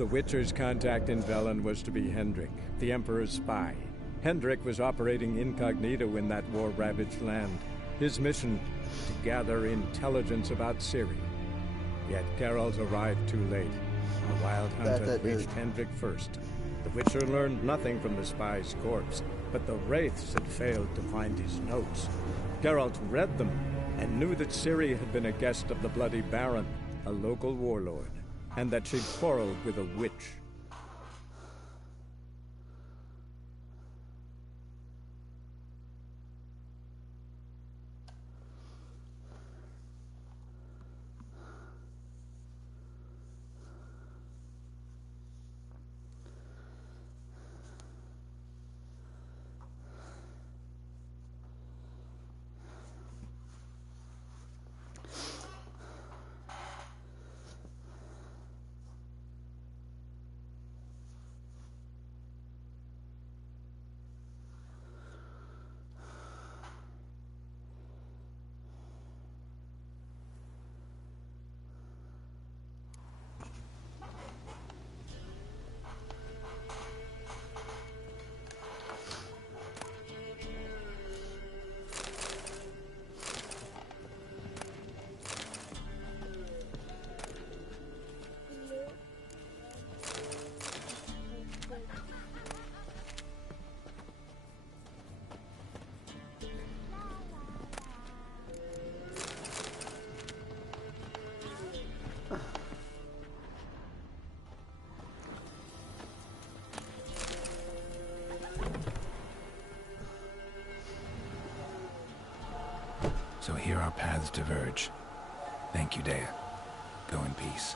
The Witcher's contact in Velen was to be Hendrik, the Emperor's spy. Hendrik was operating incognito in that war-ravaged land. His mission, to gather intelligence about Ciri. Yet Geralt arrived too late. The Wild Hunt had reached Hendrik first. The Witcher learned nothing from the spy's corpse, but the Wraiths had failed to find his notes. Geralt read them, and knew that Ciri had been a guest of the Bloody Baron, a local warlord, and that she'd quarreled with a witch. So here our paths diverge. Thank you, Dea. Go in peace.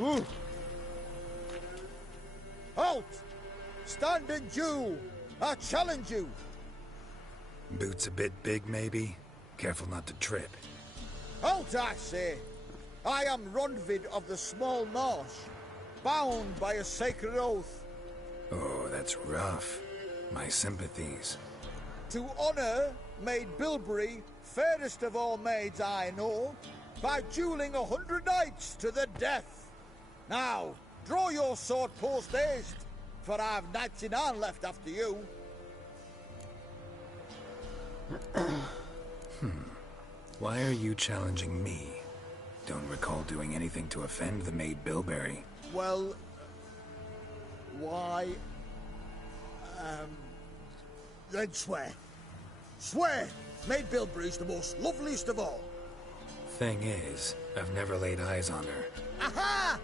Ooh. Halt! Standing Jew! I challenge you! Boots a bit big, maybe? Careful not to trip. Halt, I say! I am Ronvid of the Small Marsh, bound by a sacred oath. Oh, that's rough. My sympathies. To honor Maid Bilberry, fairest of all maids I know, by dueling 100 knights to the death. Now, draw your sword post-haste, for I've knights in hand left after you. Why are you challenging me? Don't recall doing anything to offend the Maid Bilberry. Well, why... then swear. Swear! Maid Bilberry's the most loveliest of all. Thing is, I've never laid eyes on her. Aha!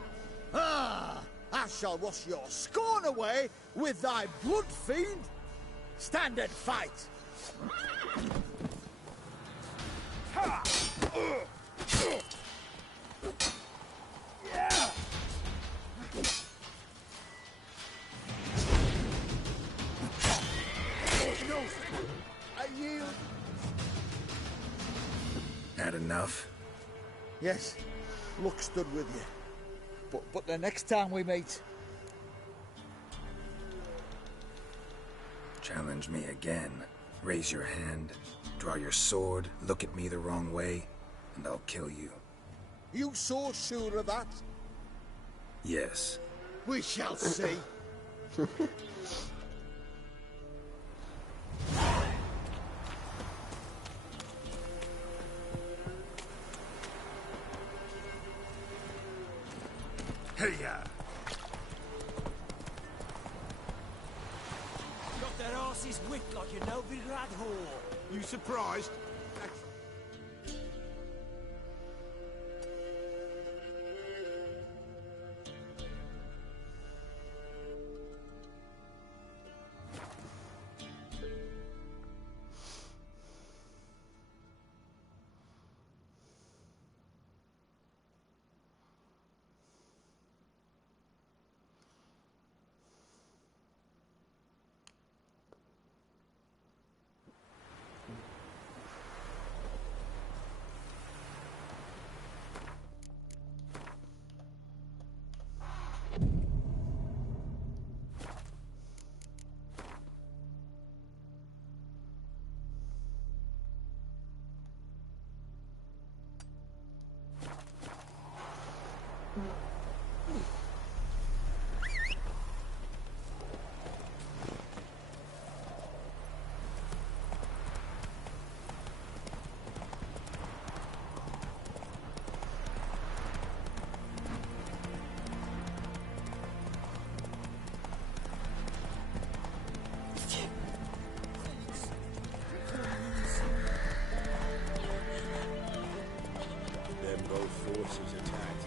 Ah! I shall wash your scorn away with thy blood, fiend! Stand and fight! Yes, luck stood with you. But the next time we meet... Challenge me again. Raise your hand, draw your sword, look at me the wrong way, and I'll kill you. You so sure of that? Yes. We shall see. Hey-ya! Got their asses whipped like a Novigrad whore. You surprised? Forces attacked.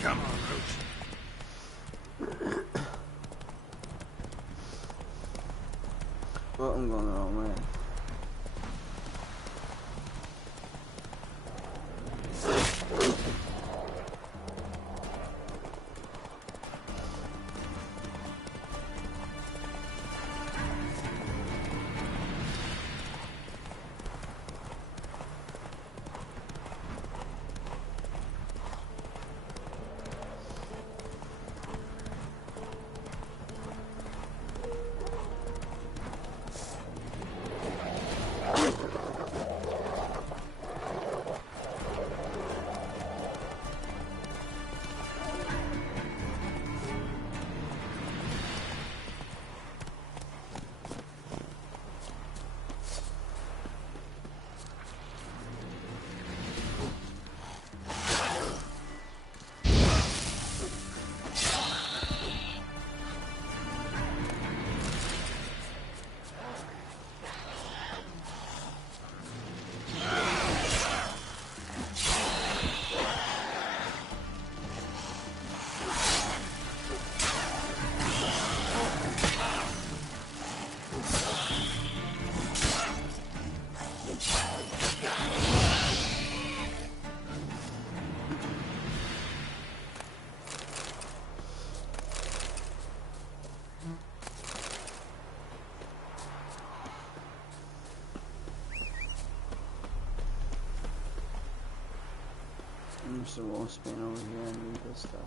Come on, Roach. Well, I'm going the wrong way. I'm just a wall spin over here and do this stuff.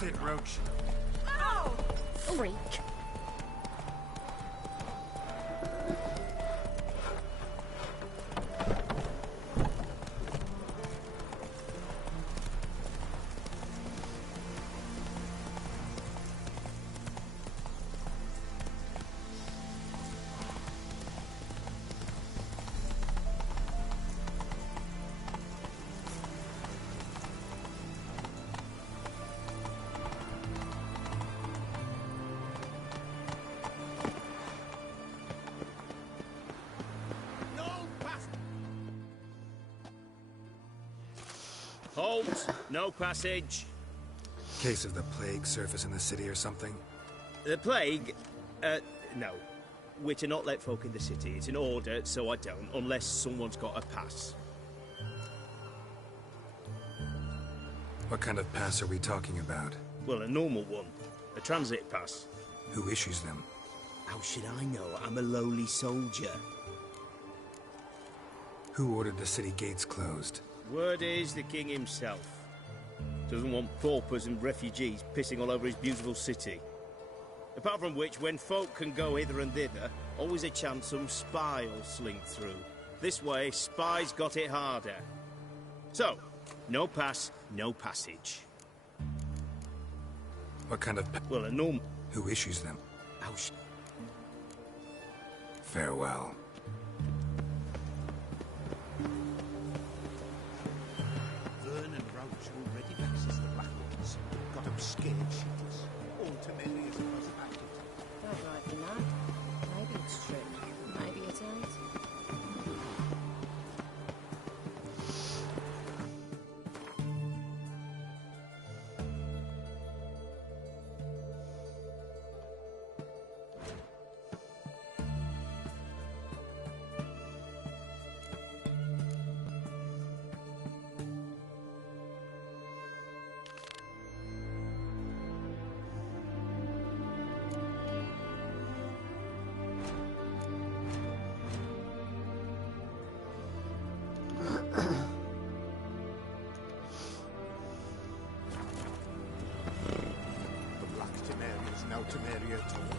That's it, Roach. Oh! Freak. Halt! No passage. Case of the plague surface in the city or something? The plague? No. We're to not let folk in the city. It's an order, so I don't, unless someone's got a pass. What kind of pass are we talking about? Well, a normal one. A transit pass. Who issues them? How should I know? I'm a lowly soldier. Who ordered the city gates closed? Word is the king himself. Doesn't want paupers and refugees pissing all over his beautiful city. Apart from which, when folk can go hither and thither, always a chance some spy will slink through. This way, spies got it harder. So, no pass, no passage. What kind of Well, a normal... Who issues them? How Farewell. Vern and Roach already vexes the Black Ones. Got them scared shitless. Ultimately, as opposed to it. Don't drive me mad. Maybe it's true. Maybe it ain't. The Black Temeria's no Temeria at all.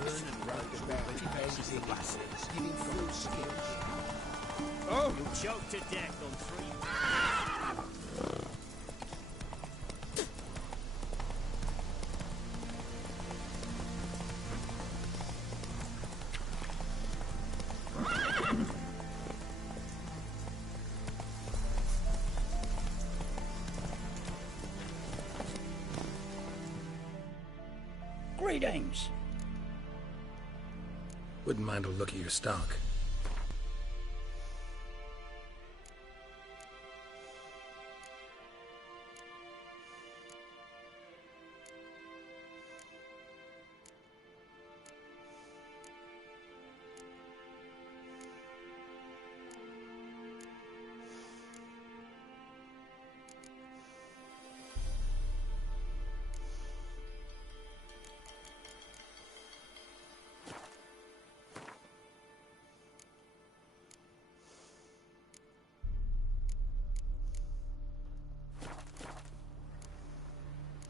Vern and Roach already vexes the Black Ones. Giving full skills. You'll choke to death on 3... Greetings. Wouldn't mind a look at your stock.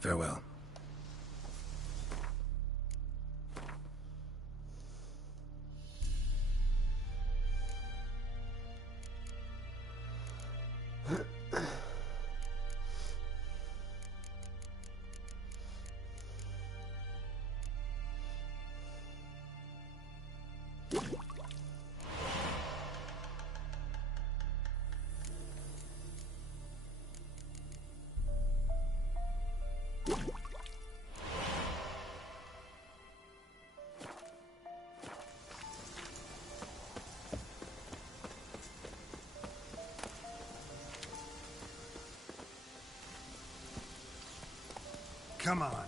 Farewell. Come on.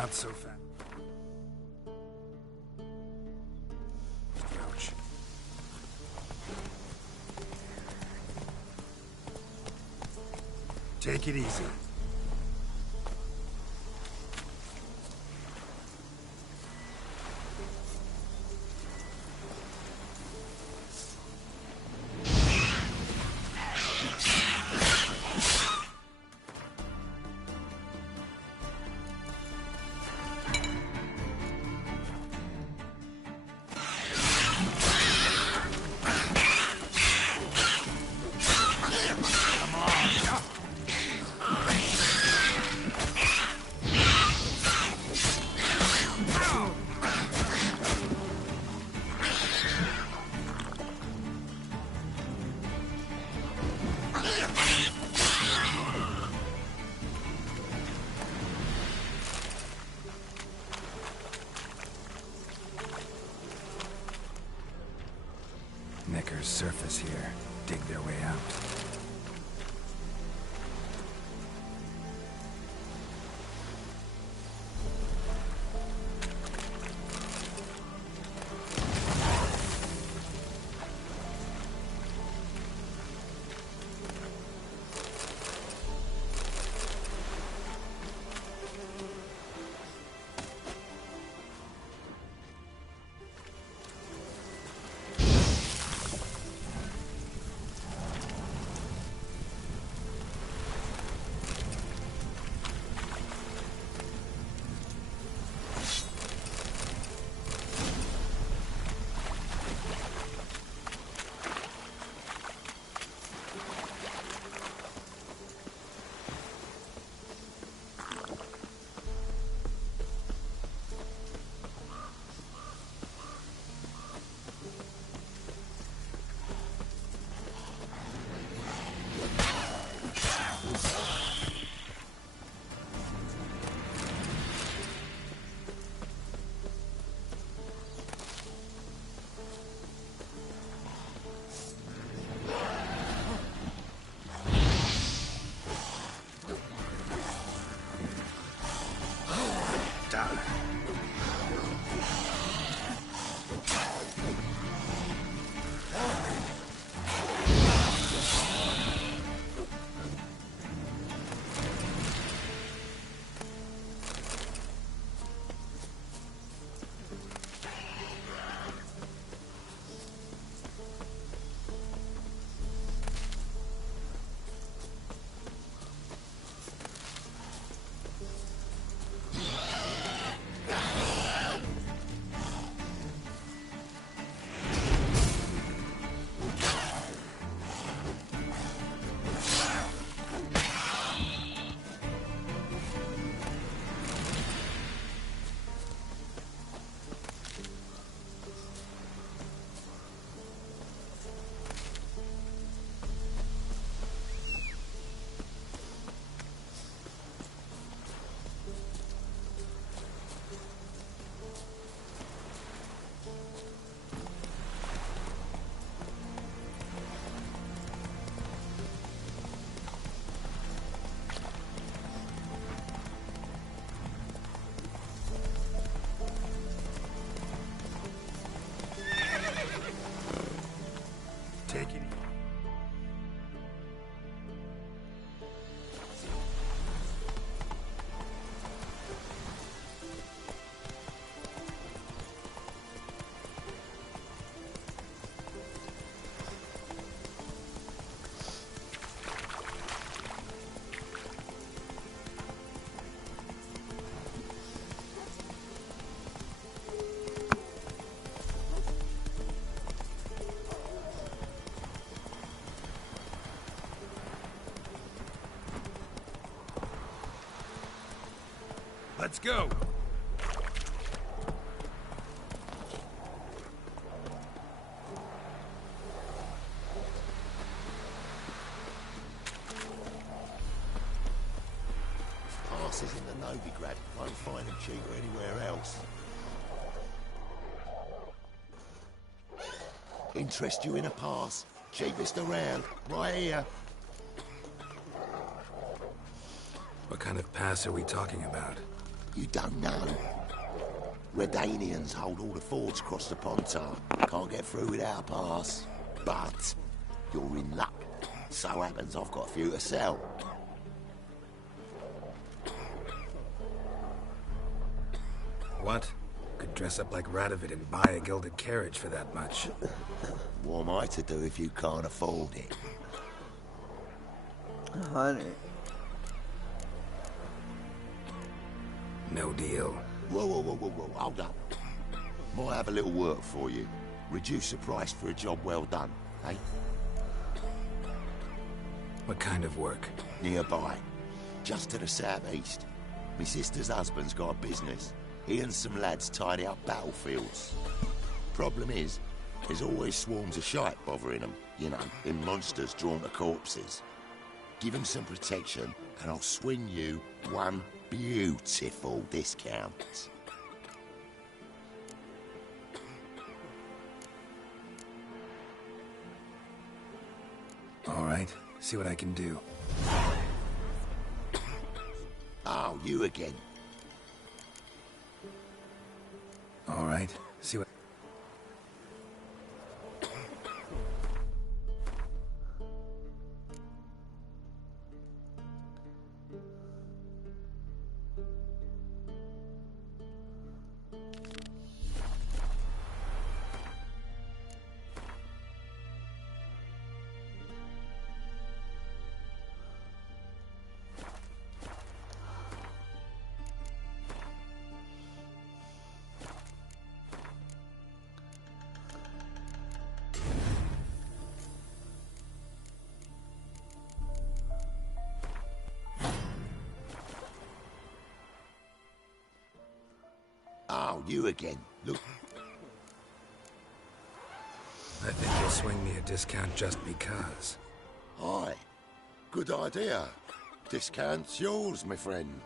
Not so fast. Ouch. Take it easy. Knickers surface here, dig their way out. Take it. Let's go. Passes in the Novigrad. Won't find them cheaper anywhere else. Interest you in a pass? Cheapest around, right here. What kind of pass are we talking about? You don't know. Redanians hold all the fords across the Pontar. Can't get through without a pass. But you're in luck. So happens I've got a few to sell. What? Could dress up like Radovid and buy a gilded carriage for that much. What am I to do if you can't afford it? 100. No deal. Whoa, hold up. Might have a little work for you. Reduce the price for a job well done, eh? What kind of work? Nearby. Just to the southeast. My sister's husband's got a business. He and some lads tidy up battlefields. Problem is, there's always swarms of shite bothering them. You know, them monsters drawn to corpses. Give them some protection, and I'll swing you one beautiful discount. All right, see what I can do. Oh, you again. All right, see what... Oh, you again. Look. I think you'll swing me a discount just because. Aye. Good idea. Discount's yours, my friend.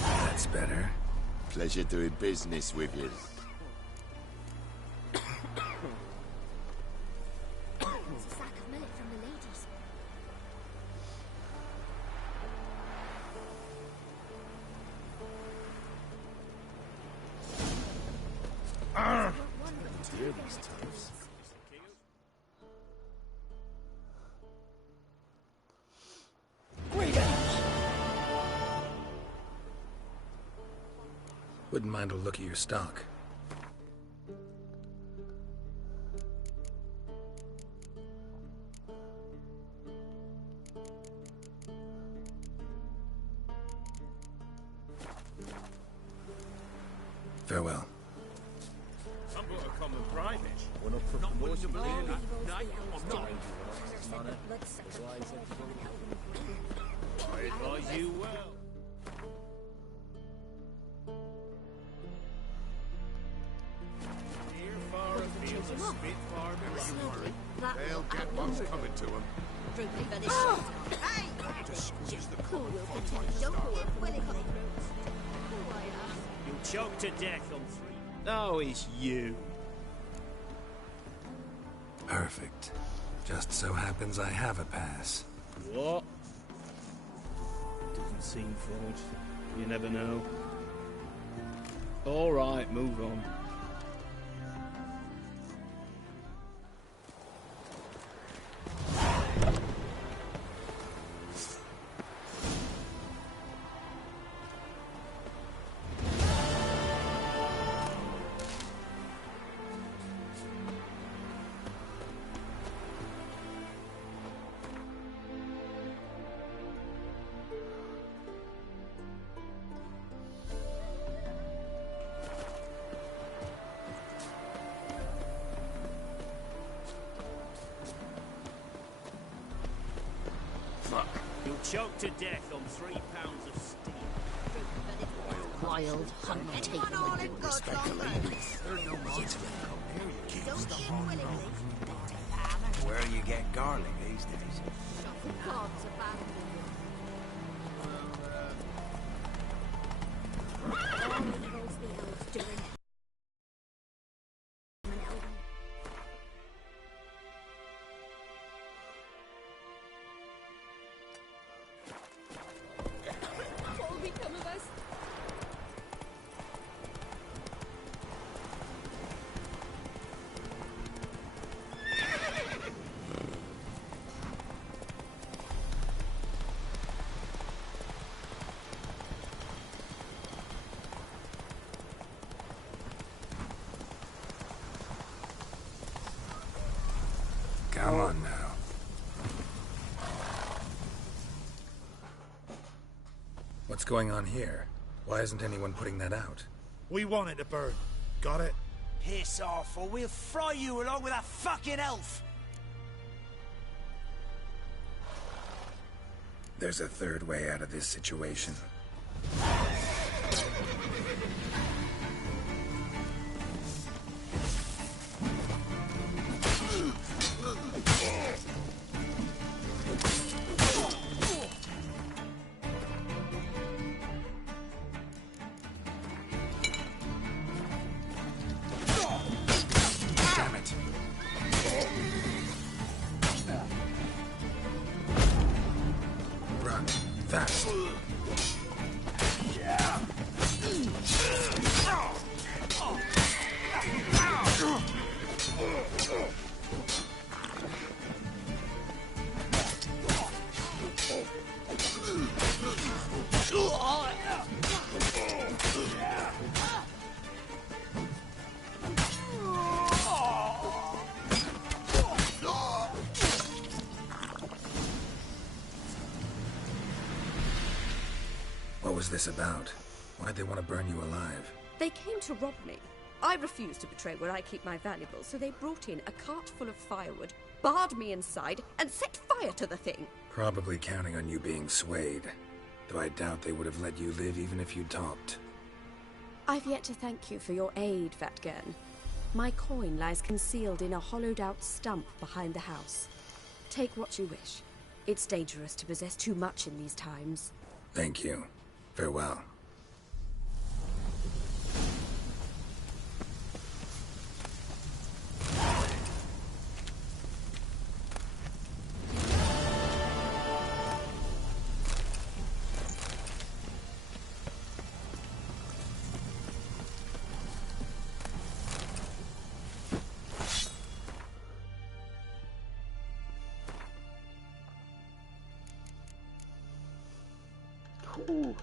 That's better. Pleasure doing business with you. It's a sack of millet from the ladies. Wouldn't mind a look at your stock. Farewell. I'm but a common private. Not willing to believe that. No, I'm not. I advise you well. Near far afield, a Spitfire Slowly. That They'll get what's coming to them. Hey! Discusses the Cool, common you'll fun pretend like don't stuff. call it willingly. You'll choke to death on 3. No, it's you. Perfect. Just so happens I have a pass. What? Doesn't seem forged. You never know. All right, move on. You'll choke to death on 3 pounds of steel. Wild hunting. Respect the ladies. Where you get garlic these days? Gods abandoned. All evils the elves during an elven. What's going on here? Why isn't anyone putting that out? We want it to burn. Got it? Piss off, or we'll fry you along with a fucking elf! There's a third way out of this situation. Damn it. Run. Fast. What was this about? Why'd they want to burn you alive? They came to rob me. I refused to betray where I keep my valuables, so they brought in a cart full of firewood, barred me inside, and set fire to the thing. Probably counting on you being swayed. Though I doubt they would have let you live even if you talked. I've yet to thank you for your aid, Vatgern. My coin lies concealed in a hollowed-out stump behind the house. Take what you wish. It's dangerous to possess too much in these times. Thank you. Farewell. Ooh.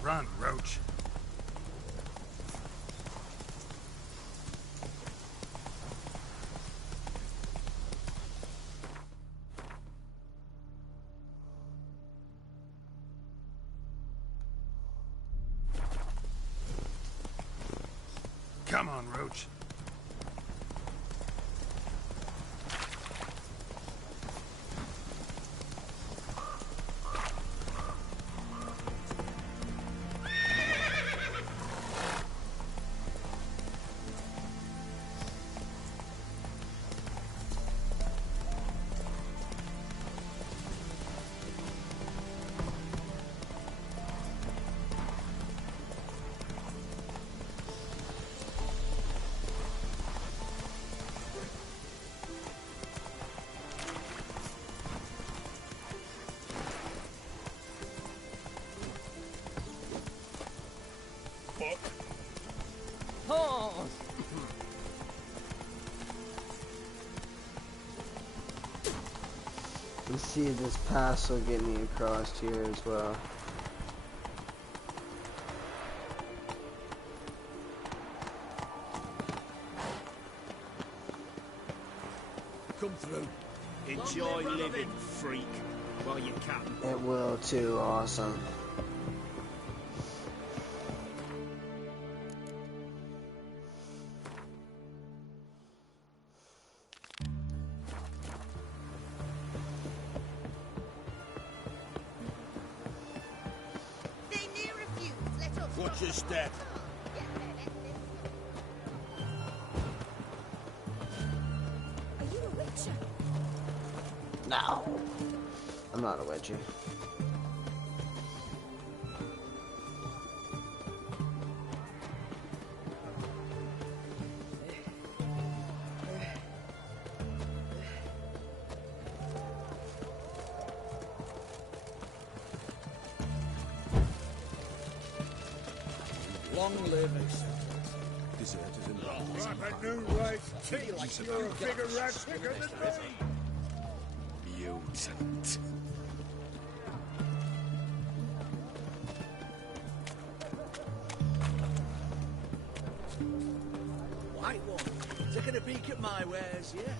Run, Roach. Come on, Roach. Let's see if this pass will get me across here as well. Come through. Enjoy living, freak, while you can. It will too, awesome. Watch your step. No. I'm not a wedgie. Long live deserters and robbers. Right, new right. Tea like you're a bigger rat quicker than me. Mutant. White one, taking a peek at my wares, yeah?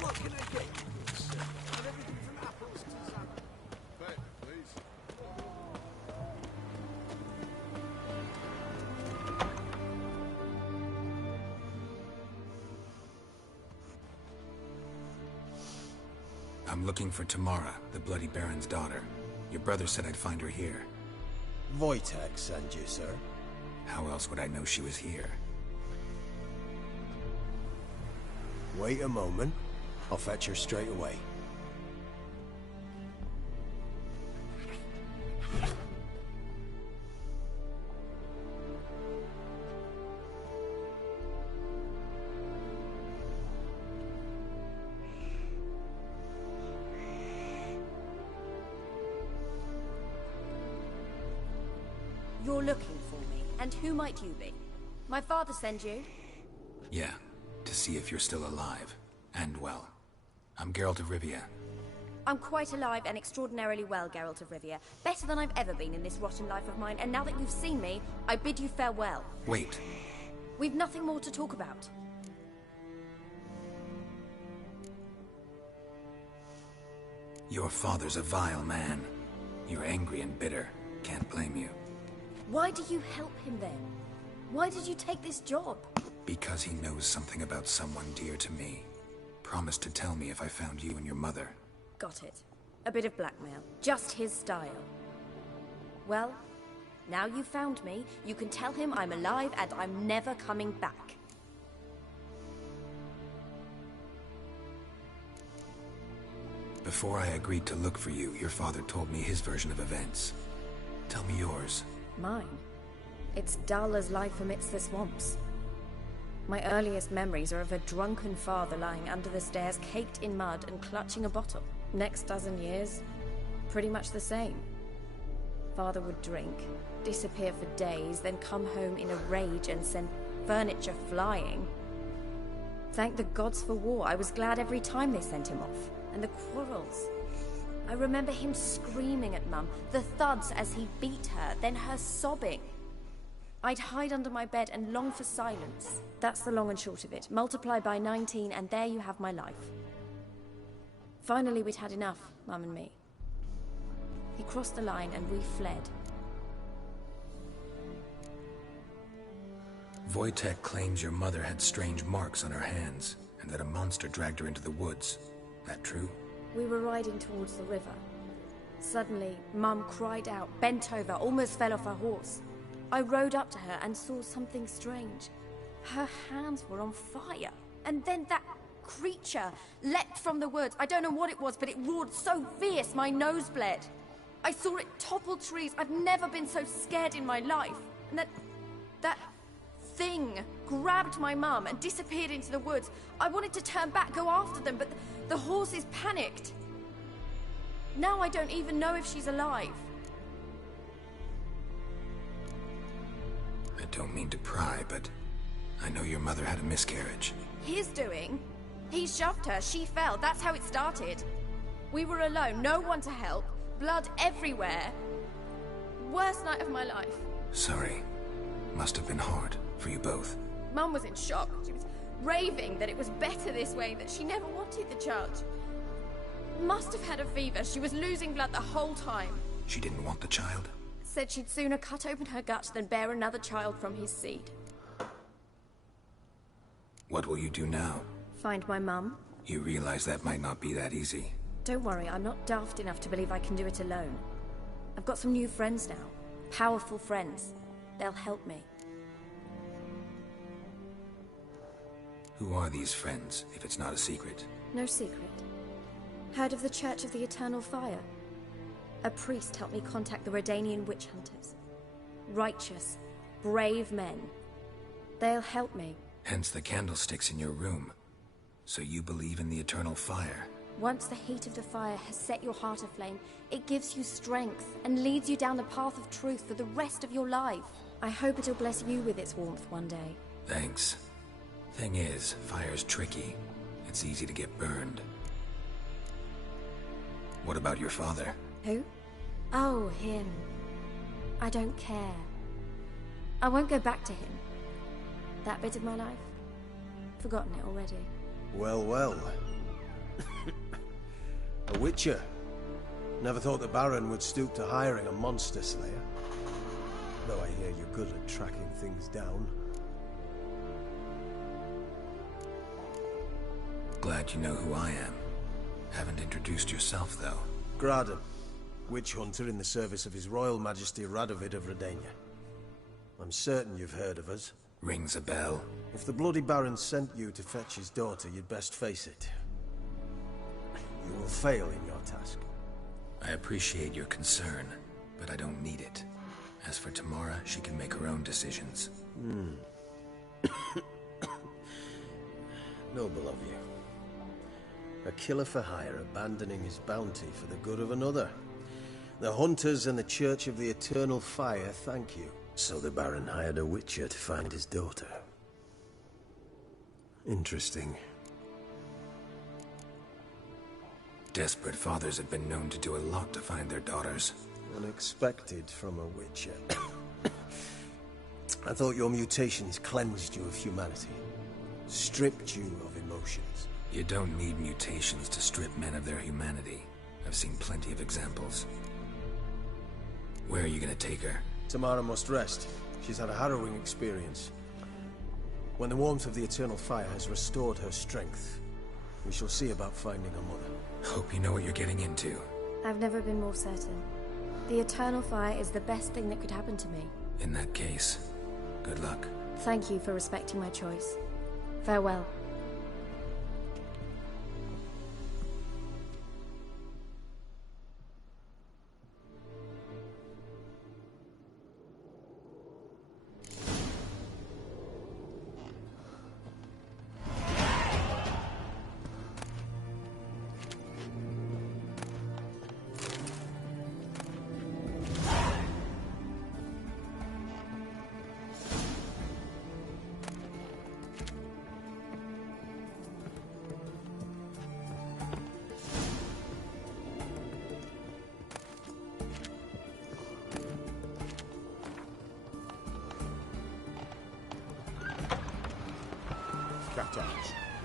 What can I get you, sir? Have everything from apples to salmon. Bet, please. I'm looking for Tamara, the Bloody Baron's daughter. Your brother said I'd find her here. Wojtek sent you, sir. How else would I know she was here? Wait a moment. I'll fetch her straight away. You're looking for me, and who might you be? My father sent you? Yeah, to see if you're still alive. And well. I'm Geralt of Rivia. I'm quite alive and extraordinarily well, Geralt of Rivia. Better than I've ever been in this rotten life of mine, and now that you've seen me, I bid you farewell. Wait. We've nothing more to talk about. Your father's a vile man. You're angry and bitter. Can't blame you. Why do you help him then? Why did you take this job? Because he knows something about someone dear to me. Promised to tell me if I found you and your mother. Got it. A bit of blackmail. Just his style. Well, now you've found me, you can tell him I'm alive and I'm never coming back. Before I agreed to look for you, your father told me his version of events. Tell me yours. Mine? It's dull as life amidst the swamps. My earliest memories are of a drunken father lying under the stairs, caked in mud and clutching a bottle. Next dozen years, pretty much the same. Father would drink, disappear for days, then come home in a rage and send furniture flying. Thank the gods for war. I was glad every time they sent him off. And the quarrels. I remember him screaming at Mum, the thuds as he beat her, then her sobbing. I'd hide under my bed and long for silence. That's the long and short of it. Multiply by 19 and there you have my life. Finally we'd had enough, Mum and me. He crossed the line and we fled. Wojtek claims your mother had strange marks on her hands, and that a monster dragged her into the woods. That true? We were riding towards the river. Suddenly, Mum cried out, bent over, almost fell off her horse. I rode up to her and saw something strange. Her hands were on fire. And then that creature leapt from the woods. I don't know what it was, but it roared so fierce my nose bled. I saw it topple trees. I've never been so scared in my life. And that thing grabbed my mum and disappeared into the woods. I wanted to turn back, go after them, but the horses panicked. Now I don't even know if she's alive. I don't mean to pry, but I know your mother had a miscarriage. His doing? He shoved her, she fell, that's how it started. We were alone, no one to help, blood everywhere. Worst night of my life. Sorry. Must have been hard for you both. Mum was in shock. She was raving that it was better this way, that she never wanted the child. Must have had a fever. She was losing blood the whole time. She didn't want the child? Said she'd sooner cut open her gut than bear another child from his seed. What will you do now? Find my mum. You realize that might not be that easy. Don't worry, I'm not daft enough to believe I can do it alone. I've got some new friends now. Powerful friends. They'll help me. Who are these friends, if it's not a secret? No secret. Heard of the Church of the Eternal Fire? A priest helped me contact the Redanian witch hunters. Righteous, brave men. They'll help me. Hence the candlesticks in your room. So you believe in the eternal fire? Once the heat of the fire has set your heart aflame, it gives you strength and leads you down the path of truth for the rest of your life. I hope it'll bless you with its warmth one day. Thanks. Thing is, fire's tricky. It's easy to get burned. What about your father? Who? Oh, him. I don't care. I won't go back to him. That bit of my life? Forgotten it already. Well, well. A witcher. Never thought the Baron would stoop to hiring a monster slayer. Though I hear you're good at tracking things down. Glad you know who I am. Haven't introduced yourself, though. Graden, witch hunter in the service of His Royal Majesty Radovid of Redania. I'm certain you've heard of us. Rings a bell. If the Bloody Baron sent you to fetch his daughter, you'd best face it. You will fail in your task. I appreciate your concern, but I don't need it. As for Tamara, she can make her own decisions. Noble of you. A killer for hire abandoning his bounty for the good of another. The hunters and the Church of the Eternal Fire thank you. So the Baron hired a witcher to find his daughter. Interesting. Desperate fathers have been known to do a lot to find their daughters. Unexpected from a witcher. I thought your mutations cleansed you of humanity. Stripped you of emotions. You don't need mutations to strip men of their humanity. I've seen plenty of examples. Where are you gonna take her? Tamara must rest. She's had a harrowing experience. When the warmth of the Eternal Fire has restored her strength, we shall see about finding her mother. Hope you know what you're getting into. I've never been more certain. The Eternal Fire is the best thing that could happen to me. In that case, good luck. Thank you for respecting my choice. Farewell.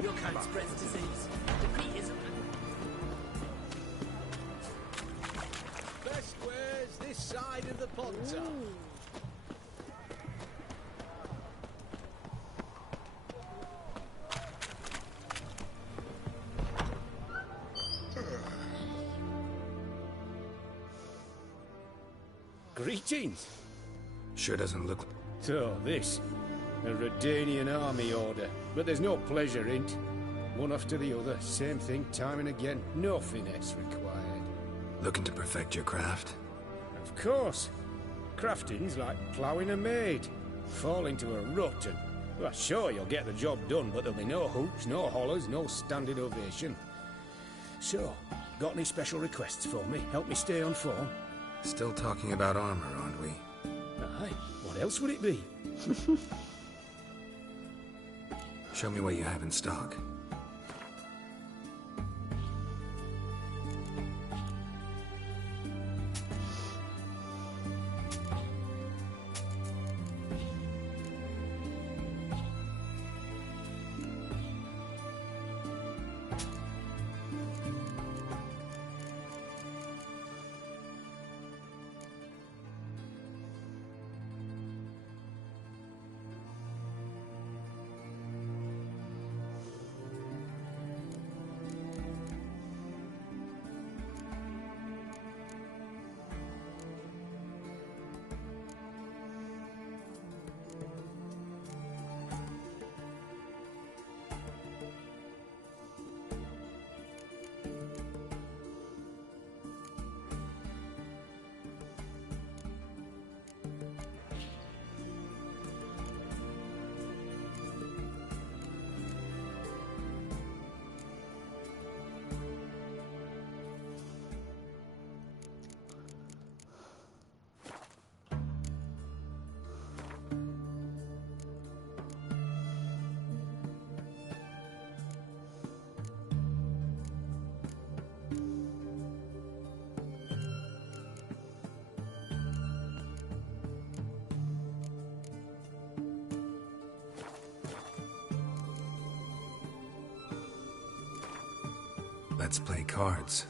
Your kind spreads disease. Defeat isn't. Best squares this side of the ponton. Greetings. Sure doesn't look... So, this. A Redanian army order. But there's no pleasure in it. One after the other, same thing time and again. No finesse required. Looking to perfect your craft? Of course. Crafting's like ploughing a maid. Fall into a rut and... Well, sure, you'll get the job done, but there'll be no hoops, no hollers, no standing ovation. So, got any special requests for me? Help me stay on form? Still talking about armor, aren't we? Aye. What else would it be? Show me what you have in stock. Let's play cards.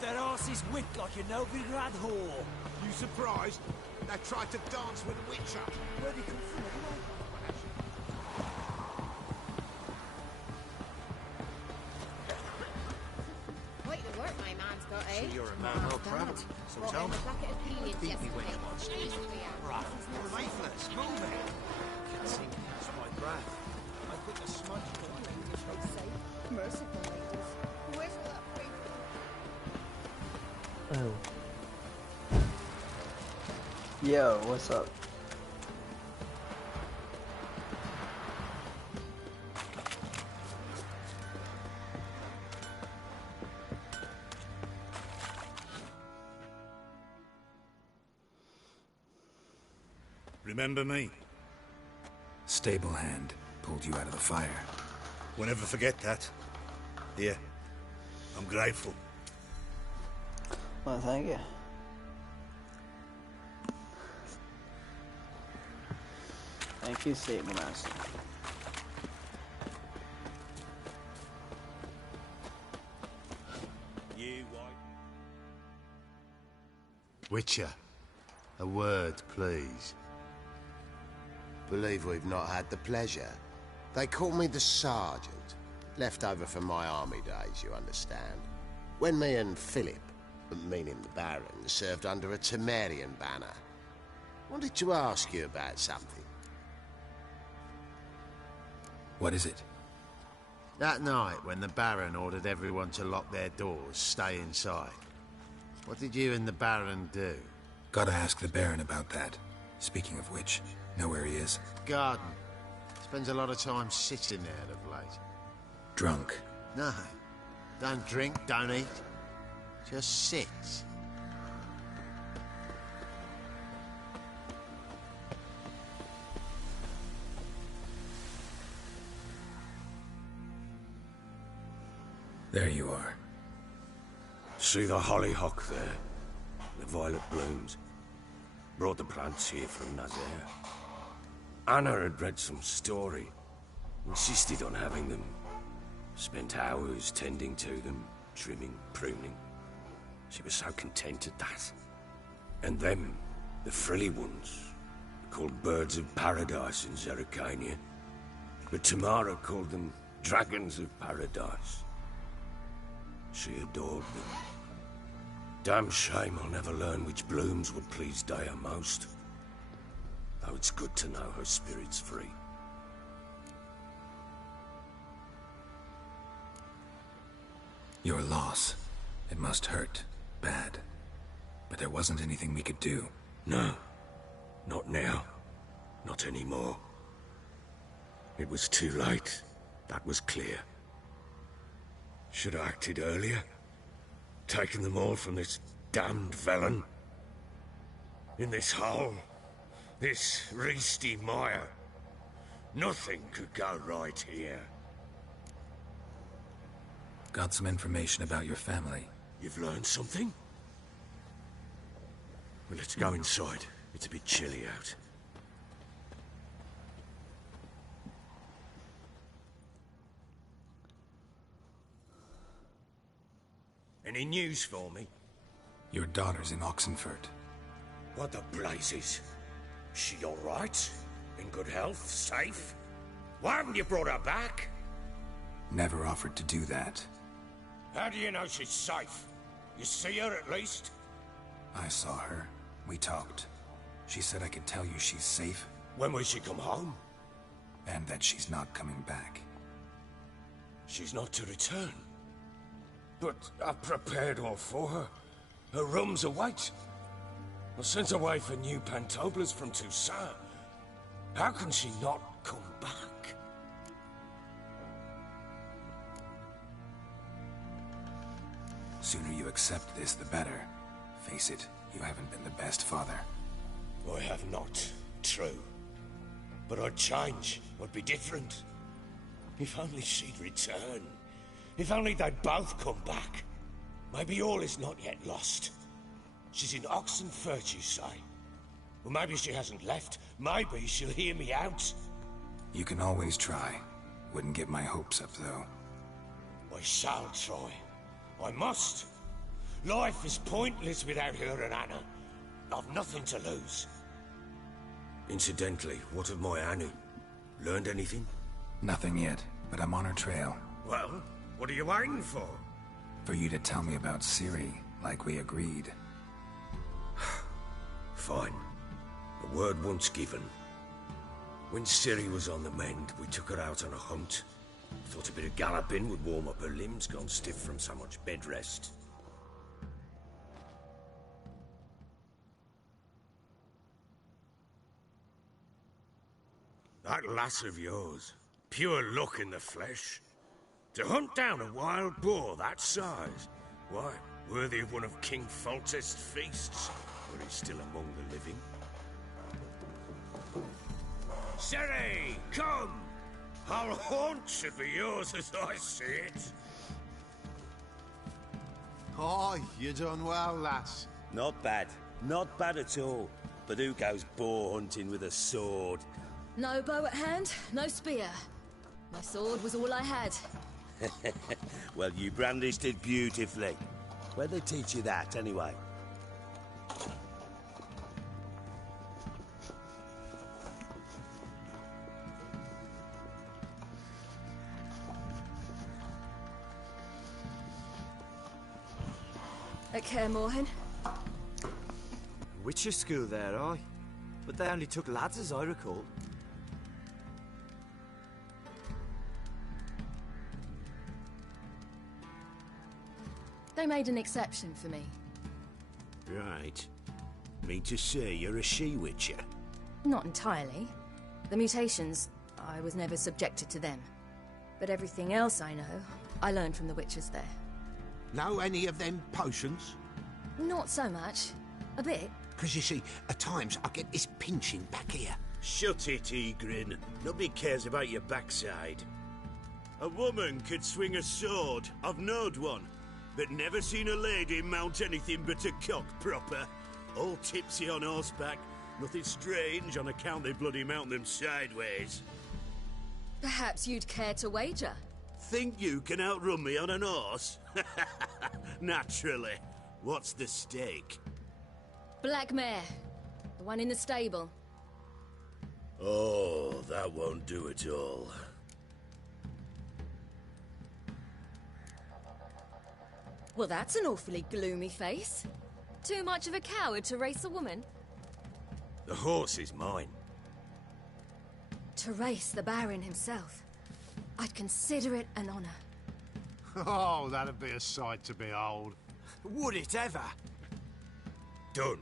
Have their asses whipped like a Novigrad whore. You surprised? They tried to dance with a witcher. Where'd he come from anyway? Quite the work my man's got, eh? So you're a man well travelled. So tell me. Beat me when you want to. Right, faithless, move it. Can't seem to catch my breath. I put the smudge on it. Merciful ladies. Where's all that free? Oh. Yo, what's up? Remember me? Stable hand pulled you out of the fire. We'll never forget that. Here, I'm grateful. Well, thank you. Thank you, Stable Master. You, Witcher, a word, please. Believe we've not had the pleasure. They call me the Sergeant. Left over from my army days, you understand. When me and Philip, meaning the Baron, served under a Temerian banner. Wanted to ask you about something. What is it? That night when the Baron ordered everyone to lock their doors, stay inside. What did you and the Baron do? Gotta ask the Baron about that. Speaking of which, know where he is? Garden. Spends a lot of time sitting there of late. Drunk. No. Don't drink, don't eat. Just sits. There you are. See the hollyhock there? The violet blooms. Brought the plants here from Nazaire. Anna had read some story. Insisted on having them. Spent hours tending to them, trimming, pruning. She was so content at that. And them, the frilly ones, called birds of paradise in Zerrikania. But Tamara called them dragons of paradise. She adored them. Damn shame I'll never learn which blooms would please Dea most. Though it's good to know her spirit's free. Your loss. It must hurt. Bad. But there wasn't anything we could do. No. Not now. Not anymore. It was too late. That was clear. Should have acted earlier. Taken them all from this damned Velen. In this hole. This reesty mire. Nothing could go right here. Got some information about your family. You've learned something? Well, let's go inside. It's a bit chilly out. Any news for me? Your daughter's in Oxenfurt. What the blazes? She all right? In good health? Safe? Why haven't you brought her back? Never offered to do that. How do you know she's safe? You see her at least? I saw her. We talked. She said I could tell you she's safe. When will she come home? And that she's not coming back. She's not to return. But I've prepared all for her. Her rooms await. I sent away for new pantoblas from Toussaint. How can she not come back? Sooner you accept this, the better. Face it, you haven't been the best father. I have not, true. But I'd change, I'd be different. If only she'd return. If only they'd both come back. Maybe all is not yet lost. She's in Oxenfurt, you say? Well, maybe she hasn't left. Maybe she'll hear me out. You can always try. Wouldn't get my hopes up, though. I shall try. I must. Life is pointless without her and Anna. I've nothing to lose. Incidentally, what of my Anu? Learned anything? Nothing yet, but I'm on her trail. Well, what are you waiting for? For you to tell me about Ciri, like we agreed. Fine. A word once given. When Ciri was on the mend, we took her out on a hunt. Thought a bit of galloping would warm up her limbs, gone stiff from so much bed rest. That lass of yours, pure luck in the flesh. To hunt down a wild boar that size, why, worthy of one of King Foltest's feasts, where he's still among the living. Ciri, come! Our haunt should be yours as I see it. Oh, you done well, lass. Not bad. Not bad at all. But who goes boar hunting with a sword? No bow at hand, no spear. My sword was all I had. Well, you brandished it beautifully. Where'd they teach you that, anyway? At Kaer Morhen. Witcher school there, aye. But they only took lads, as I recall. They made an exception for me. Right. Mean to say you're a she-witcher? Not entirely. The mutations, I was never subjected to them. But everything else I know, I learned from the witches there. Know any of them potions? Not so much. A bit. Because you see, at times I get this pinching back here. Shut it, Egrin. Nobody cares about your backside. A woman could swing a sword. I've knowed one. But never seen a lady mount anything but a cock proper. All tipsy on horseback. Nothing strange on account they bloody mount them sideways. Perhaps you'd care to wager? Think you can outrun me on an horse? Naturally. What's the stake? Black mare. The one in the stable. Oh, that won't do it all. Well, that's an awfully gloomy face. Too much of a coward to race a woman? The horse is mine. To race the Baron himself. I'd consider it an honor. Oh, that'd be a sight to behold. Would it ever? Done.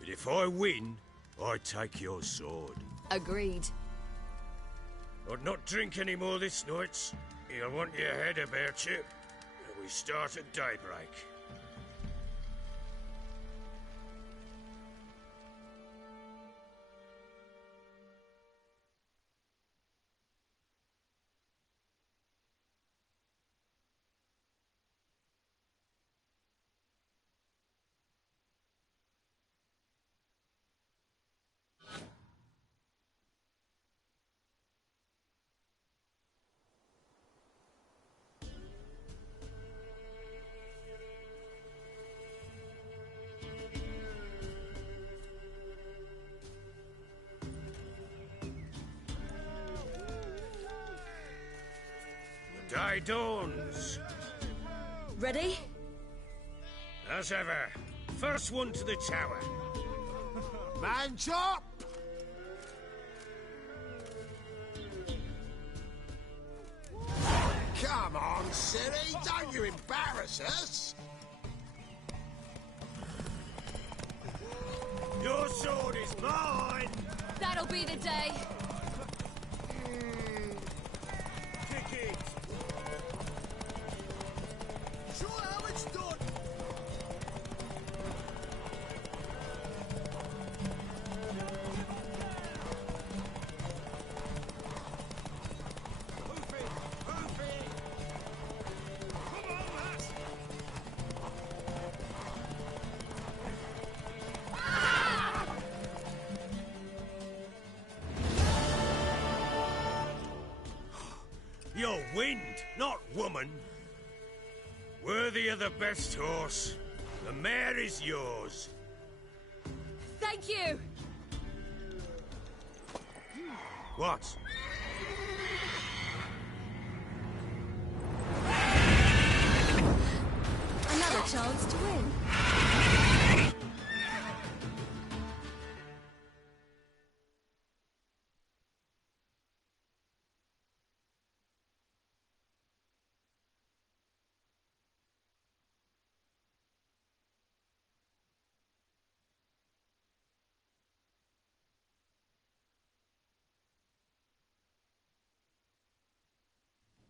But if I win, I take your sword. Agreed. I'd not drink any more this night. You'll want your head about you. We start at daybreak. Day dawns. Ready? As ever. First one to the tower. Man chop! Come on, Ciri, don't you embarrass us! Your sword is mine! That'll be the day. Kick it! Show how it's done! You're wind, not woman. Worthy of the best horse. The mare is yours. Thank you! What? Another chance to win.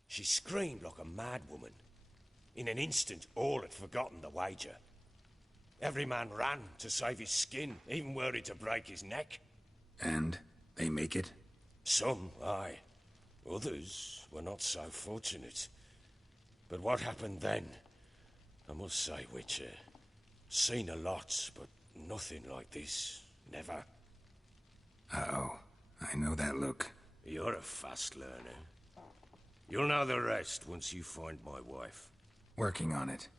She screamed like a mad woman. In an instant, all had forgotten the wager. Every man ran to save his skin, even worried to break his neck. And they make it? Some, aye. Others were not so fortunate. But what happened then? I must say, Witcher, seen a lot, but nothing like this. Never. Uh-oh. I know that look. You're a fast learner. You'll know the rest once you find my wife. Working on it.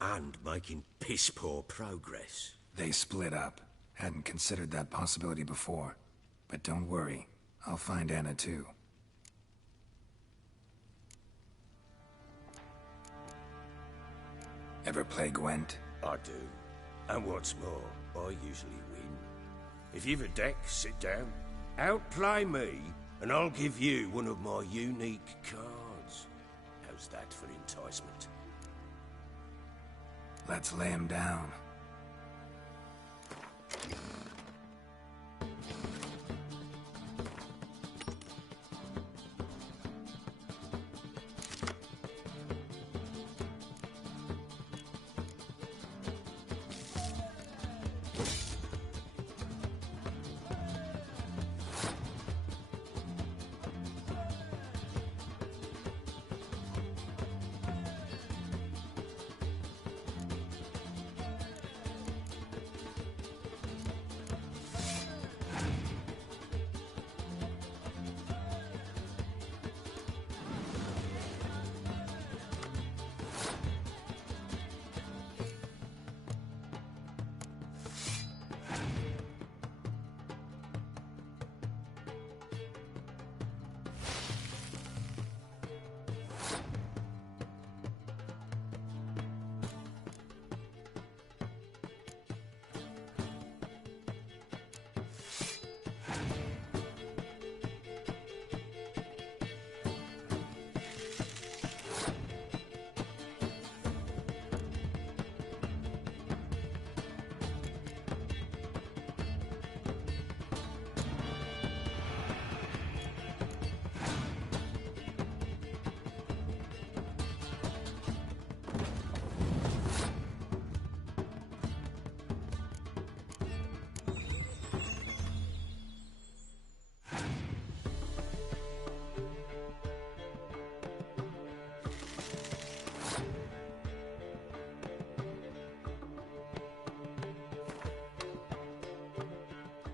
And making piss-poor progress. They split up. Hadn't considered that possibility before. But don't worry. I'll find Anna too. Ever play Gwent? I do. And what's more, I usually win. If you've a deck, sit down. Outplay me, and I'll give you one of my unique cards. How's that for enticement? Let's lay him down.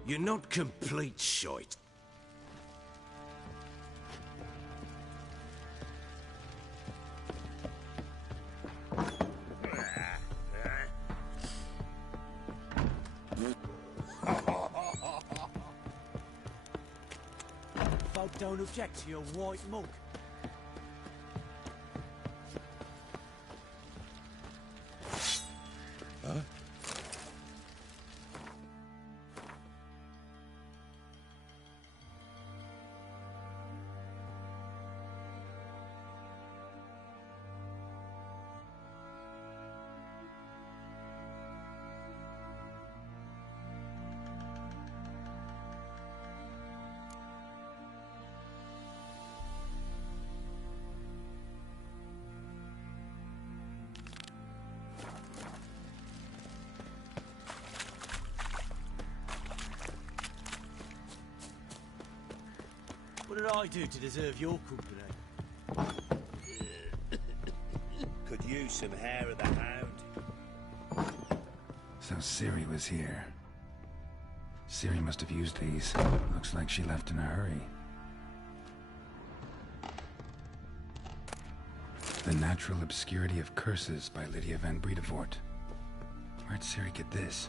You're not complete shite. Folk don't object to your white mug. Huh? What did I do to deserve your company? Could use some hair of the hound. So Ciri was here. Ciri must have used these. Looks like she left in a hurry. The Natural Obscurity of Curses by Lydia van Bredevoort. Where'd Ciri get this?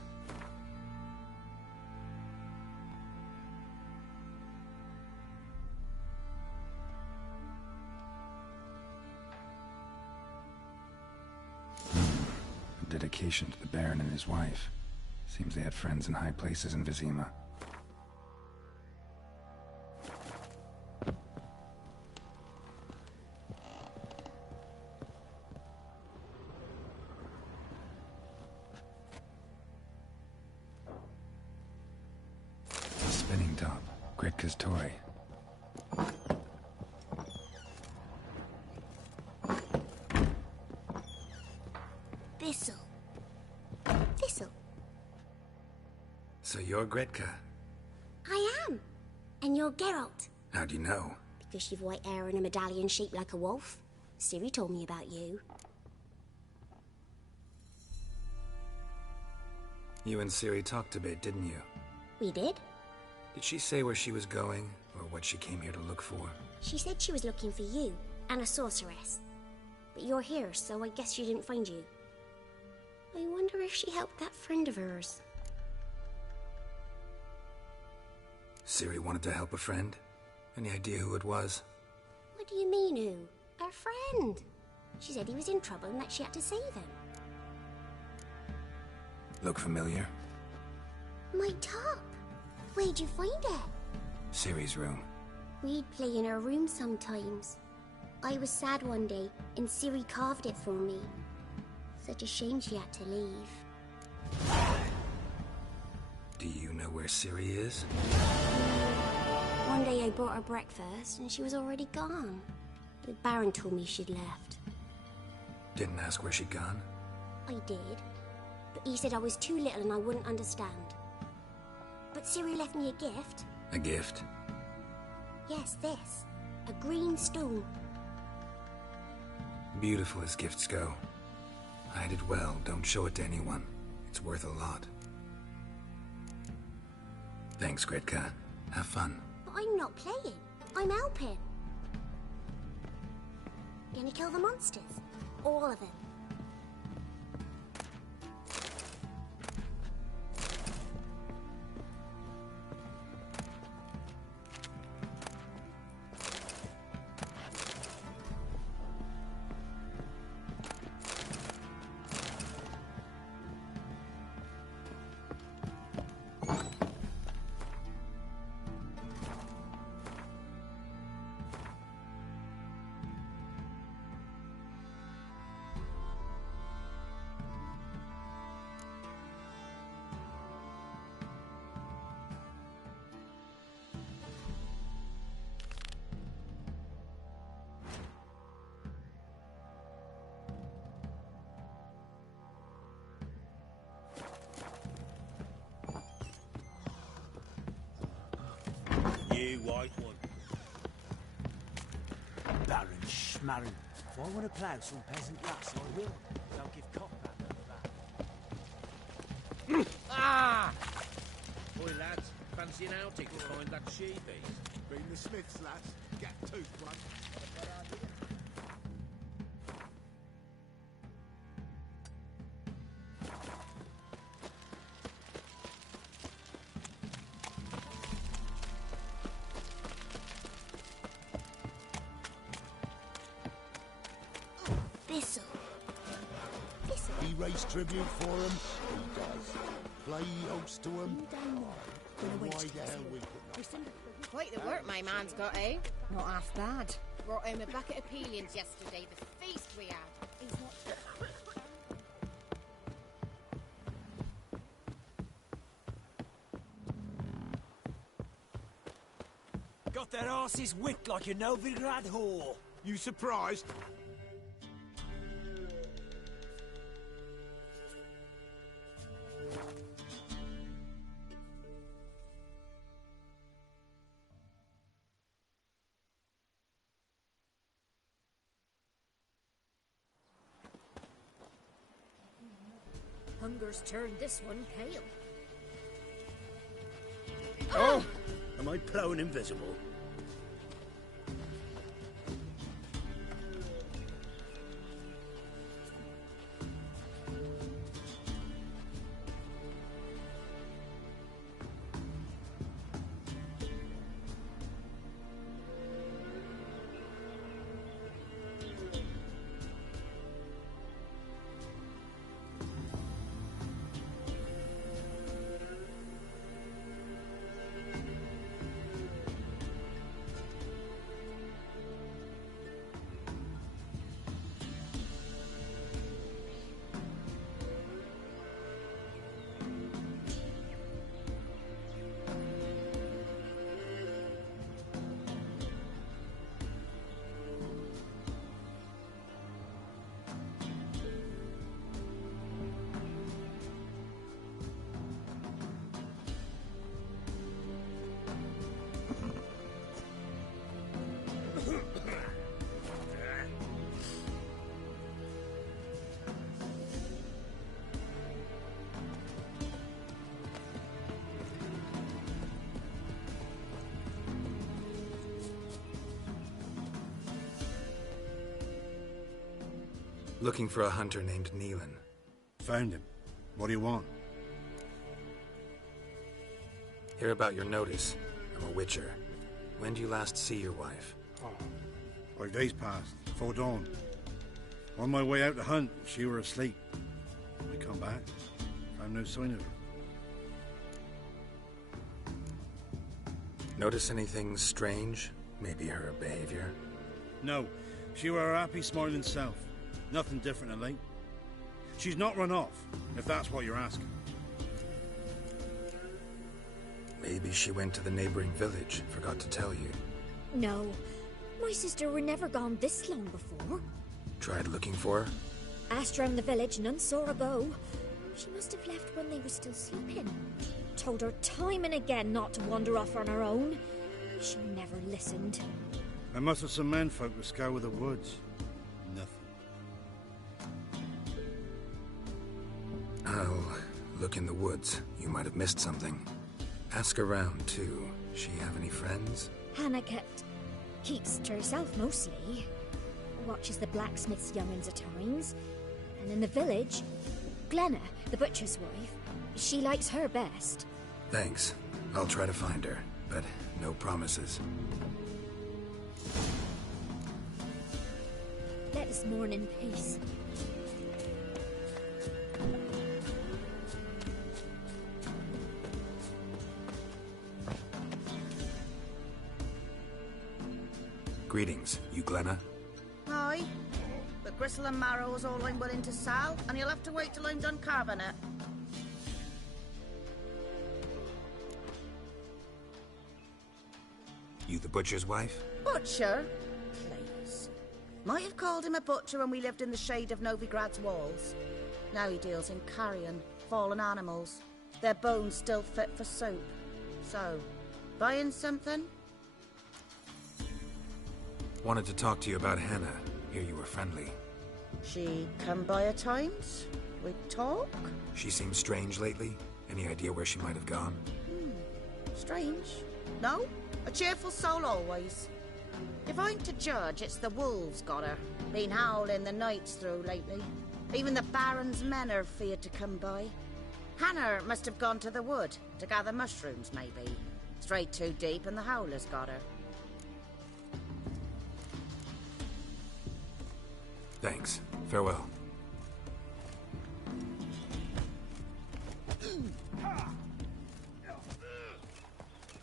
A dedication to the Baron and his wife. Seems they had friends in high places in Vizima. Spinning top. Gretka's toy. Thistle. Thistle. So you're Gretka? I am. And you're Geralt. How do you know? Because you've white hair and a medallion shaped like a wolf. Ciri told me about you. You and Ciri talked a bit, didn't you? We did. Did she say where she was going, or what she came here to look for? She said she was looking for you, and a sorceress. But you're here, so I guess she didn't find you. I wonder if she helped that friend of hers. Ciri wanted to help a friend? Any idea who it was? What do you mean, who? Her friend. She said he was in trouble and that she had to save him. Look familiar? My top. Where'd you find it? Ciri's room. We'd play in her room sometimes. I was sad one day, and Ciri carved it for me. Such a shame she had to leave. Do you know where Ciri is? One day I brought her breakfast, and she was already gone. The Baron told me she'd left. Didn't ask where she'd gone? I did. But he said I was too little and I wouldn't understand. But Ciri left me a gift. A gift? Yes, this. A green stone. Beautiful as gifts go. Hide it well, don't show it to anyone. It's worth a lot. Thanks, Gretka. Have fun. But I'm not playing. I'm helping. Gonna kill the monsters. All of them. You white one. Baron Schmarren. If I want to plough some peasant lass, I will. Don't give cock that. Ah! Boy, lads, fancy an outing to find that she-beast? Bring the Smiths, lads. Get toothbrush. Thistle. He raised tribute for him. He does. Play host to him. Why the hell we put Quite the work my man's got, eh? Not half bad. Brought home a bucket of peelings yesterday, the feast we had. He's not... Got their asses whipped like a Novigrad whore. You surprised? Hunger's turned this one pale. Oh! Am I ploughing invisible? Looking for a hunter named Neelan. Found him. What do you want? Hear about your notice. I'm a witcher. When do you last see your wife? 5 days passed, before dawn. On my way out to hunt, she were asleep. I come back, found no sign of her. Notice anything strange? Maybe her behavior? No, she were her happy, smiling self. Nothing different of late. She's not run off, if that's what you're asking. Maybe she went to the neighboring village, forgot to tell you. No, my sister were never gone this long before. Tried looking for her? Asked round the village, none saw her go. She must have left when they were still sleeping. Told her time and again not to wander off on her own. She never listened. I must have some menfolk to scour the woods. Nothing. I'll look in the woods. You might have missed something. Ask around, too. She have any friends? Hannah keeps to herself mostly. Watches the blacksmith's young'uns at times. And in the village, Glenna, the butcher's wife, she likes her best. Thanks. I'll try to find her, but no promises. Let us mourn in peace. Greetings. You Glenna? Aye. The gristle and marrow is all I'm willing to sell, and you'll have to wait till I'm done carving it. You the butcher's wife? Butcher? Please. Might have called him a butcher when we lived in the shade of Novigrad's walls. Now he deals in carrion, fallen animals. Their bones still fit for soup. So, buying something? Wanted to talk to you about Hannah. Hear you were friendly. She come by at times? We talk? She seems strange lately. Any idea where she might have gone? Strange. No? A cheerful soul always. If I'm to judge, it's the wolves got her. Been howling the nights through lately. Even the Baron's men are feared to come by. Hannah must have gone to the wood to gather mushrooms, maybe. Strayed too deep and the howlers got her. Thanks. Farewell.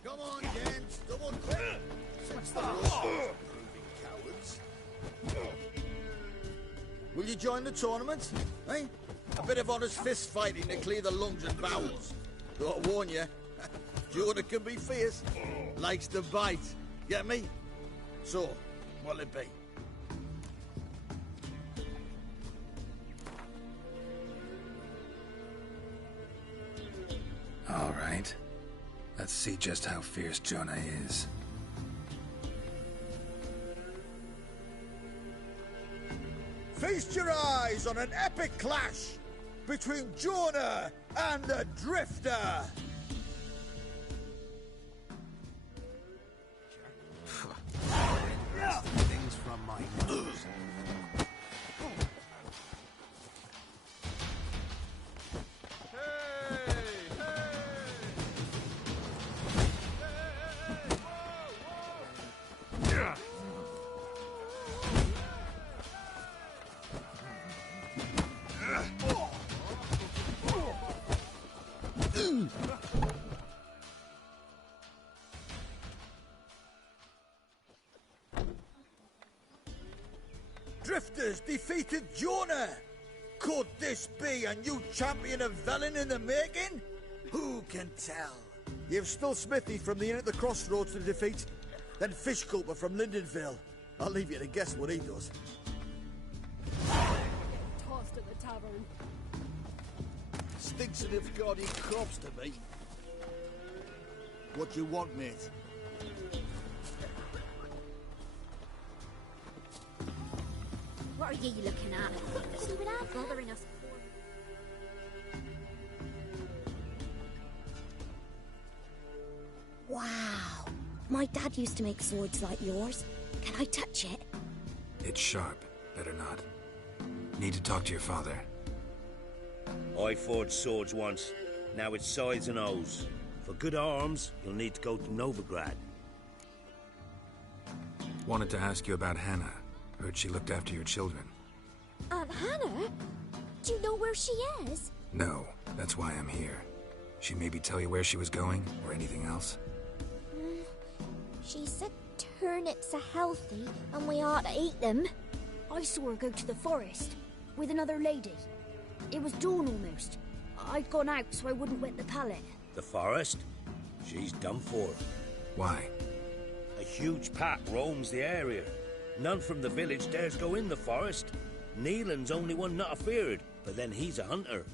Come on, gents, double quick. Since the moving cowards. Will you join the tournament? Eh? A bit of honest fist fighting to clear the lungs and bowels. Though I warn you, Jordan can be fierce. Likes to bite. Get me? So, what'll it be? All right. Let's see just how fierce Jonah is. Feast your eyes on an epic clash between Jonah and the Drifter. Things from my nose. Drifters defeated Jonah. Could this be a new champion of Velen in the making? Who can tell? You've still Smithy from the inn at the crossroads to defeat, then Fishcooper from Lindenville. I'll leave you to guess what he does. Tossed at the tavern. Stinks of Nilfgaardian crops to me. What you want, mate? What are ye looking at? See without bothering us. Wow. My dad used to make swords like yours. Can I touch it? It's sharp. Better not. Need to talk to your father. I forged swords once. Now it's scythes and hoes. For good arms, you'll need to go to Novigrad. Wanted to ask you about Hannah. Heard she looked after your children. Aunt Hannah? Do you know where she is? No, that's why I'm here. She maybe tell you where she was going, or anything else? She said turnips are healthy, and we ought to eat them. I saw her go to the forest, with another lady. It was dawn almost. I'd gone out so I wouldn't wet the pallet. The forest? She's done for. Why? A huge pack roams the area. None from the village dares go in the forest. Neelan's only one not afeared, but then he's a hunter.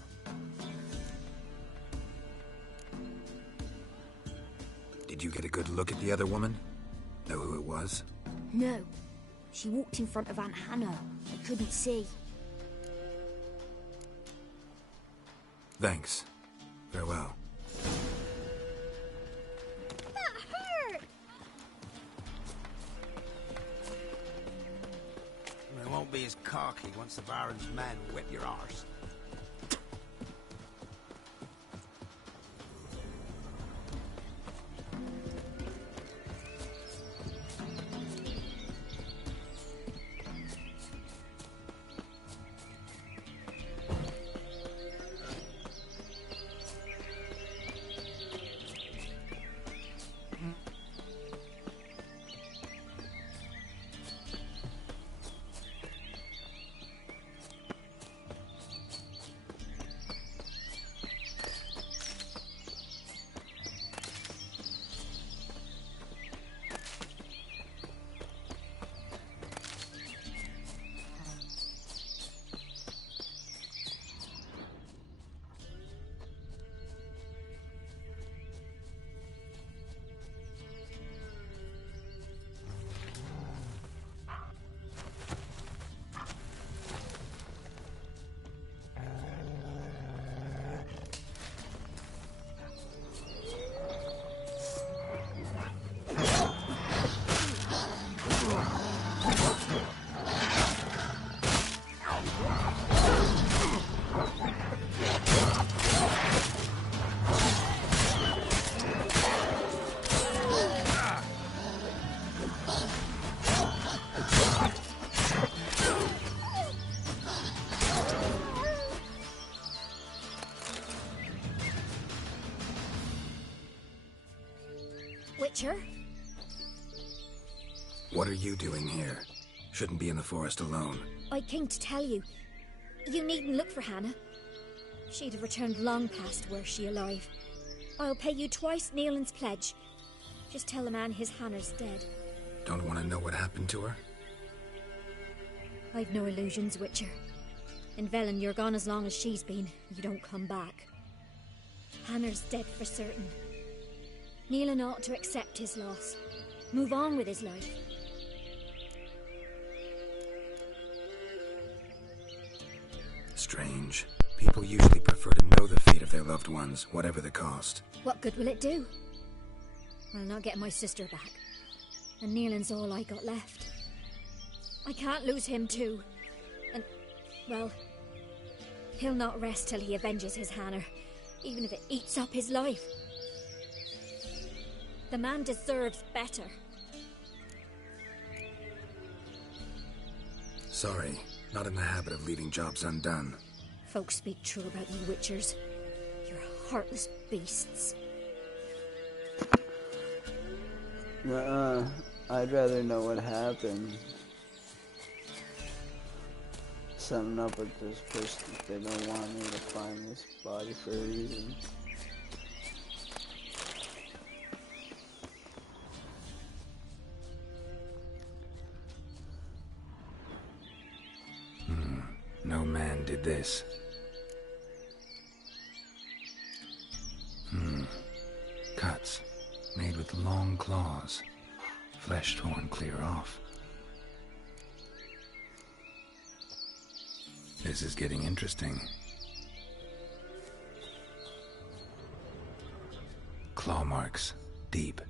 Did you get a good look at the other woman? Know who it was? No. She walked in front of Aunt Hannah. I couldn't see. Thanks. Farewell. That hurt! It won't be as cocky once the Baron's men whip your arse. Witcher? What are you doing here? Shouldn't be in the forest alone. I came to tell you. You needn't look for Hannah. She'd have returned long past were she alive. I'll pay you twice Neelan's pledge. Just tell the man his Hannah's dead. Don't want to know what happened to her? I've no illusions, Witcher. In Velen, you're gone as long as she's been. You don't come back. Hannah's dead for certain. Neelan ought to accept his loss. Move on with his life. Strange. People usually prefer to know the fate of their loved ones, whatever the cost. What good will it do? I'll not get my sister back. And Neelan's all I got left. I can't lose him too. And, well, he'll not rest till he avenges his Hannah, even if it eats up his life. The man deserves better. Sorry, not in the habit of leaving jobs undone. Folks speak true about you Witchers. You're heartless beasts. I'd rather know what happened. Something up with this person if they don't want me to find this body for a reason. No man did this. Cuts. Made with long claws. Flesh torn clear off. This is getting interesting. Claw marks. Deep.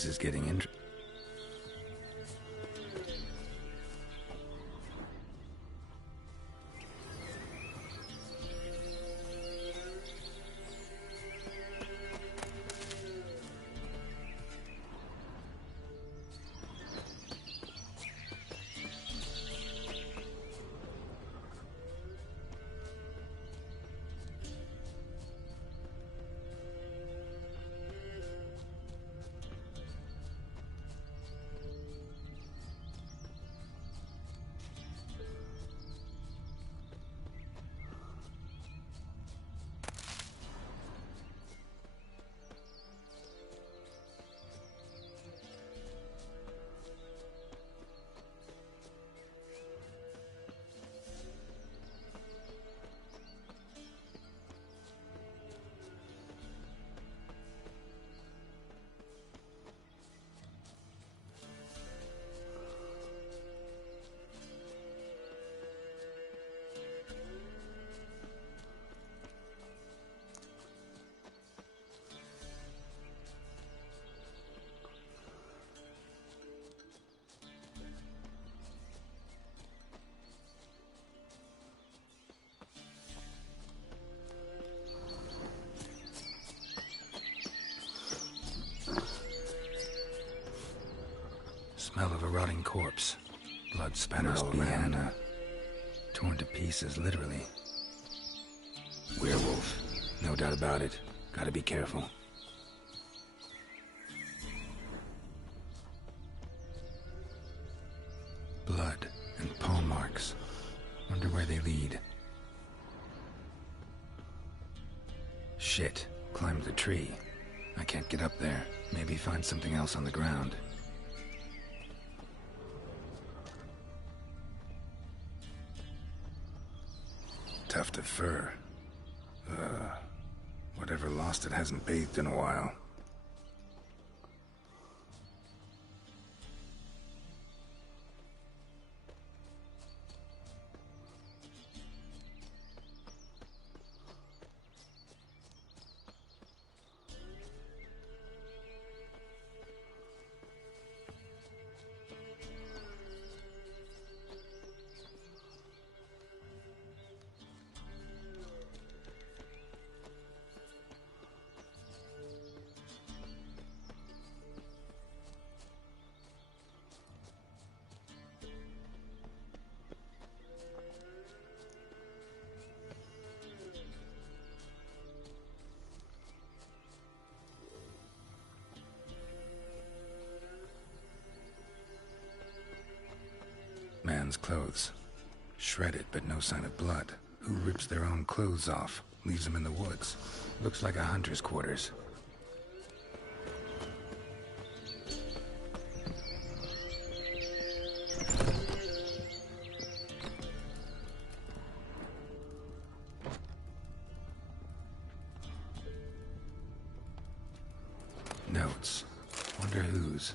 This is getting interesting. Smell of a rotting corpse. Blood spatter all around. Torn to pieces, literally. Werewolf. No doubt about it. Gotta be careful. Blood and paw marks. Wonder where they lead. Shit. Climbed the tree. I can't get up there. Maybe find something else on the ground. Tuft of fur. Whatever lost it hasn't bathed in a while. Man's clothes. Shredded, but no sign of blood. Who rips their own clothes off? Leaves them in the woods. Looks like a hunter's quarters. Notes. Wonder whose.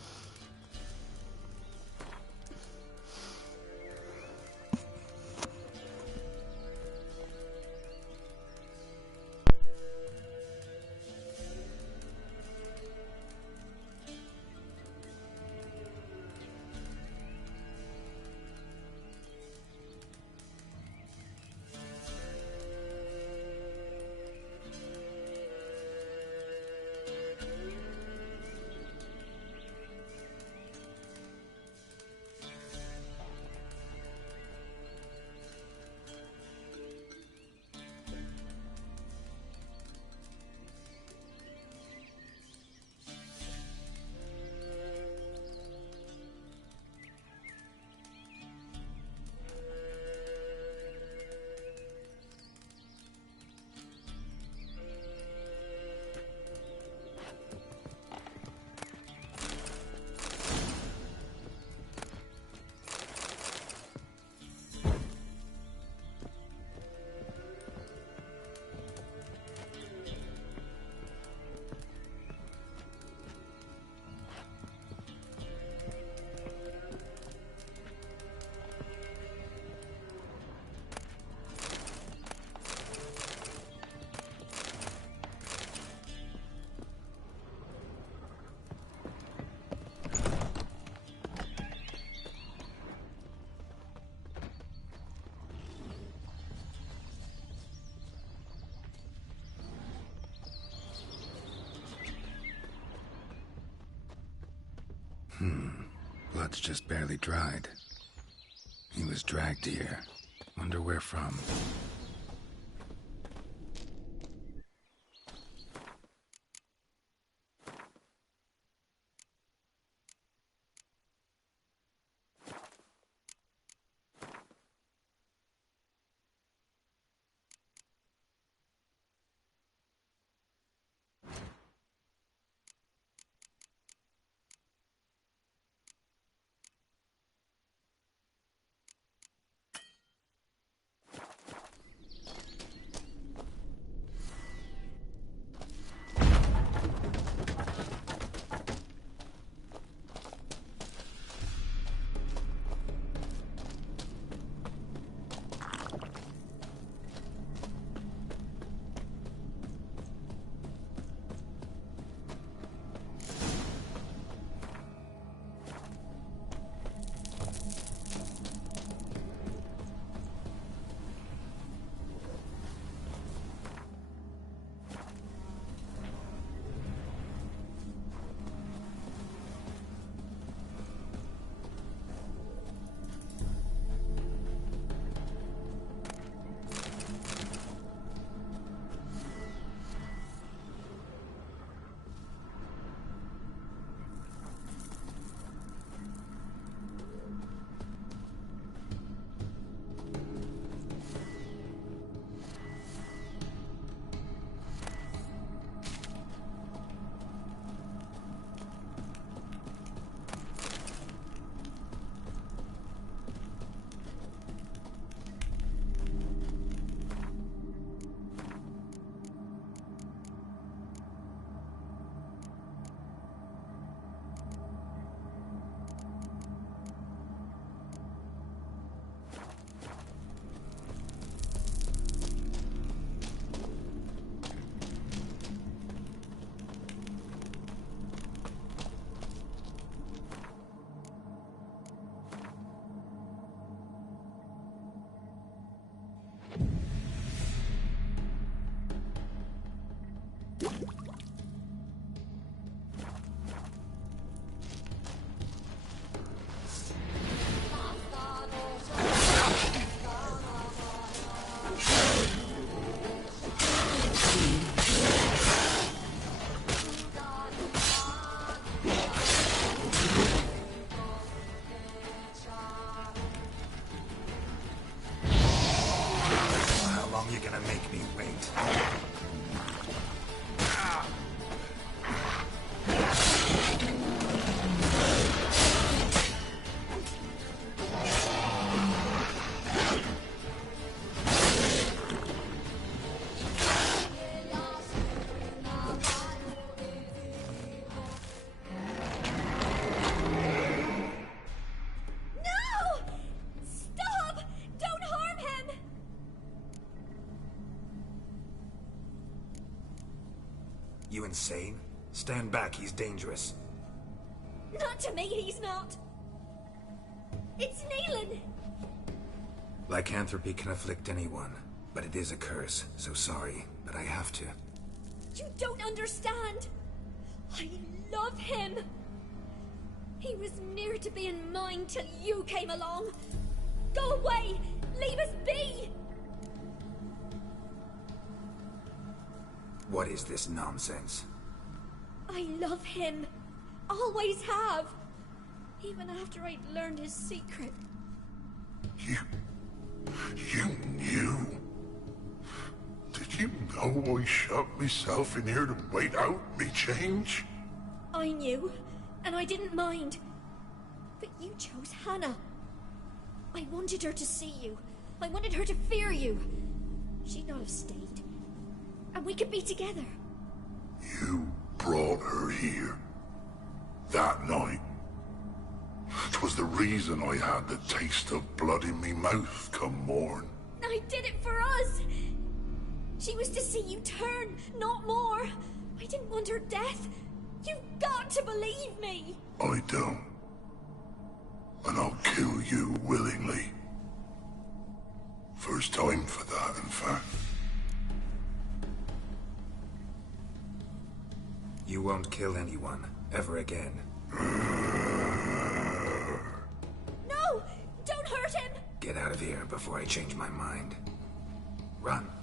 Blood's just barely dried. He was dragged here. Wonder where from. You insane? Stand back, he's dangerous. Not to me, he's not. It's Neelan. Lycanthropy can afflict anyone, but it is a curse, so sorry, but I have to. You don't understand. I love him. He was near to being mine till you came along. Go away! Leave us be! What is this nonsense? I love him. Always have. Even after I'd learned his secret. You knew? Did you know I shut myself in here to wait out me change? I knew, and I didn't mind. But you chose Hannah. I wanted her to see you. I wanted her to fear you. She'd not have stayed. And we could be together. You brought her here. That night. 'Twas the reason I had the taste of blood in me mouth come morn. I did it for us. She was to see you turn, not more. I didn't want her death. You've got to believe me. I don't. And I'll kill you willingly. First time for that, in fact. You won't kill anyone, ever again. get out of here before I change my mind. Run.